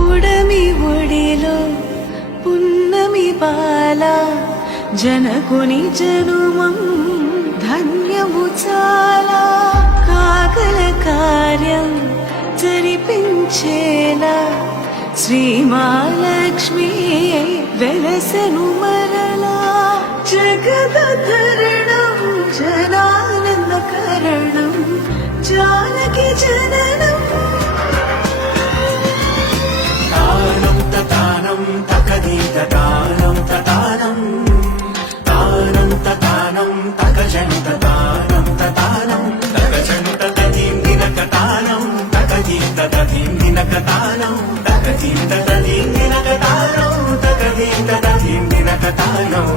ఉడమి ఒడిలో పున్నమి బాల జనకుని జనుమం ధన్యము చాలా కాకల కార్యం జరిపించేలా శ్రీమహాలక్ష్మి వెలసెను మరలా జగదధరణం జనానందకరణం జానకి జననం తానం తతానం తకదీత తానం తతానం తానం తతానం తకజంత తానం తతానం తకజంత తదీం దినక తానం తకదీత తదీం దినక తానం తకదీత తదీం దినక తానం తకదీత తదీం దినక తానం